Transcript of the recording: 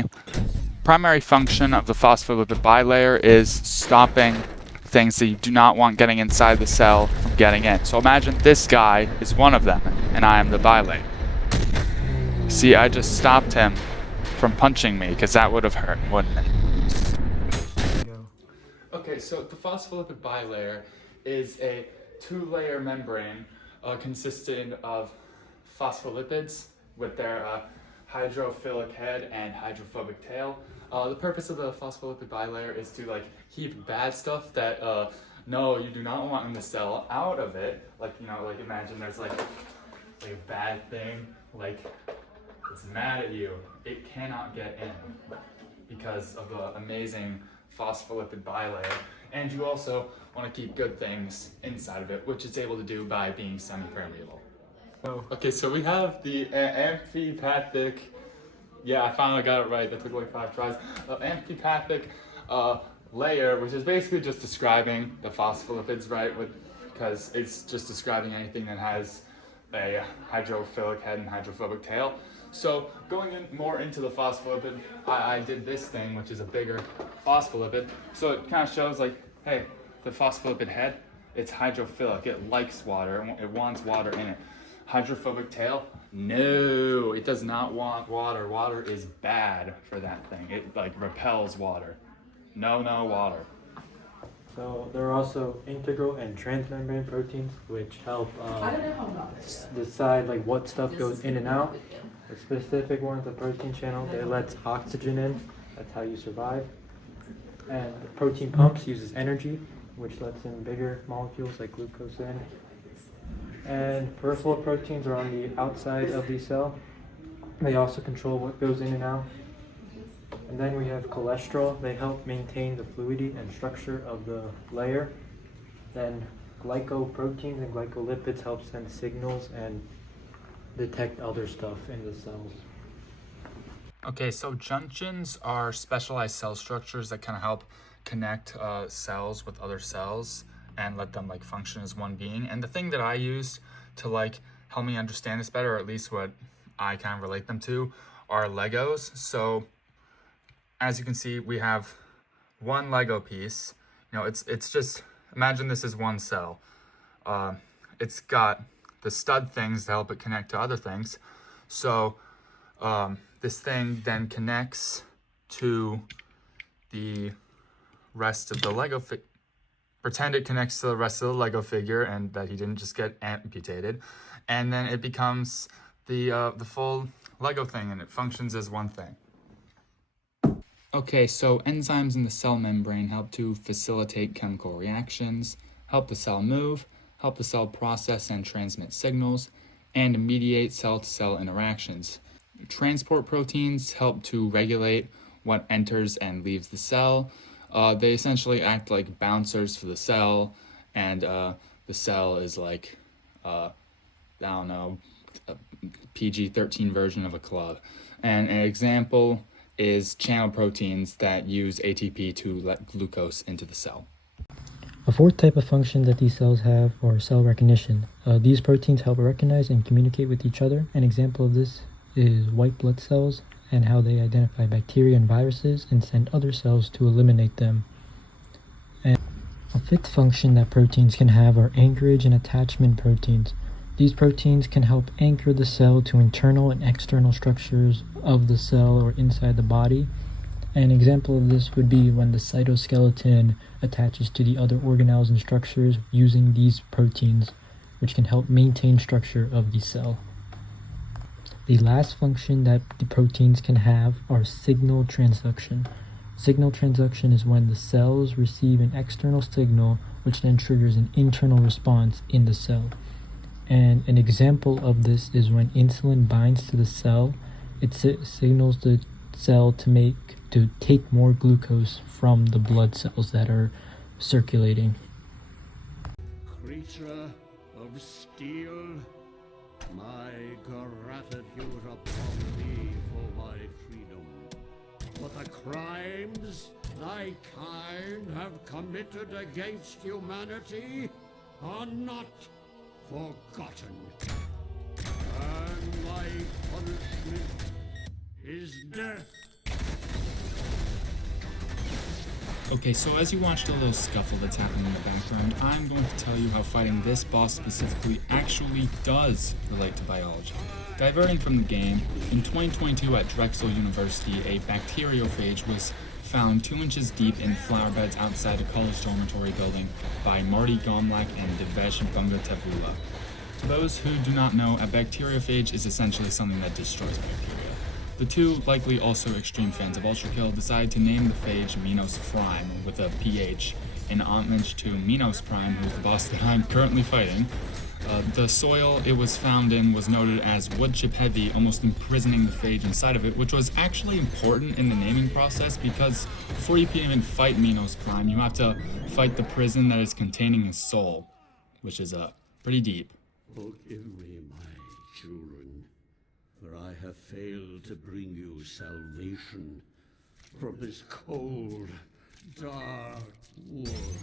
a primary function of the phospholipid bilayer is stopping things that you do not want getting inside the cell from getting in. So imagine this guy is one of them, and I am the bilayer. See, I just stopped him from punching me, because that would have hurt, wouldn't it? Okay, so the phospholipid bilayer is a two-layer membrane consisting of phospholipids with their hydrophilic head and hydrophobic tail. The purpose of the phospholipid bilayer is to keep bad stuff that no, you do not want in the cell out of it. Like imagine there's like a bad thing, it's mad at you. It cannot get in because of the amazing phospholipid bilayer. And you also want to keep good things inside of it, which it's able to do by being semi-permeable. Okay, so we have the amphipathic, yeah, I finally got it right, that took like 5 tries. Amphipathic layer, which is basically just describing the phospholipids, right? Because it's just describing anything that has a hydrophilic head and hydrophobic tail. So going more into the phospholipid, I did this thing, which is a bigger phospholipid. So it kind of shows hey, the phospholipid head, it's hydrophilic, it likes water, it wants water in it. Hydrophobic tail, no, it does not want water. Water is bad for that thing. It repels water. No water. So there are also integral and transmembrane proteins which help decide what stuff goes in and out. The specific one's the protein channel that lets oxygen in. That's how you survive. And the protein pumps uses energy, which lets in bigger molecules like glucose in. And peripheral proteins are on the outside of the cell. They also control what goes in and out. And then we have cholesterol. They help maintain the fluidity and structure of the layer. Then glycoproteins and glycolipids help send signals and detect other stuff in the cells. Okay, so junctions are specialized cell structures that kind of help connect cells with other cells and let them function as one being. And the thing that I use to help me understand this better, or at least what I kind of relate them to, are Legos. So as you can see, we have one Lego piece. It's just, imagine this is one cell. It's got the stud things to help it connect to other things. So this thing then connects to the rest of the Lego pretend it connects to the rest of the Lego figure and that he didn't just get amputated. And then it becomes the full Lego thing, and it functions as one thing. Okay, so enzymes in the cell membrane help to facilitate chemical reactions, help the cell move, help the cell process and transmit signals, and mediate cell-to-cell interactions. Transport proteins help to regulate what enters and leaves the cell. They essentially act like bouncers for the cell, and the cell is a PG-13 version of a club. And an example is channel proteins that use ATP to let glucose into the cell. A fourth type of function that these cells have are cell recognition. These proteins help recognize and communicate with each other. An example of this is white blood cells and how they identify bacteria and viruses and send other cells to eliminate them. And a fifth function that proteins can have are anchorage and attachment proteins. These proteins can help anchor the cell to internal and external structures of the cell or inside the body. An example of this would be when the cytoskeleton attaches to the other organelles and structures using these proteins, which can help maintain structure of the cell. The last function that the proteins can have are signal transduction. Signal transduction is when the cells receive an external signal, which then triggers an internal response in the cell. And an example of this is when insulin binds to the cell, it signals the cell to take more glucose from the blood cells that are circulating. Creature of steel, my gratitude upon thee for my freedom. But the crimes thy kind have committed against humanity are not forgotten. And thy punishment is death. Okay, so as you watched a little scuffle that's happening in the background, I'm going to tell you how fighting this boss specifically actually does relate to biology. Diverting from the game, in 2022 at Drexel University, a bacteriophage was found 2 inches deep in flower beds outside a college dormitory building by Marty Gomlak and Devesh Bungatevula. To those who do not know, a bacteriophage is essentially something that destroys bacteria. The two, likely also extreme fans of Ultra Kill, decide to name the phage Minos Prime with a PH in homage to Minos Prime, who is the boss that I'm currently fighting. The soil it was found in was noted as wood chip heavy, almost imprisoning the phage inside of it, which was actually important in the naming process because before you can even fight Minos Prime, you have to fight the prison that is containing his soul, which is pretty deep. Forgive me, my children, for I have failed to bring you salvation from this cold, dark world.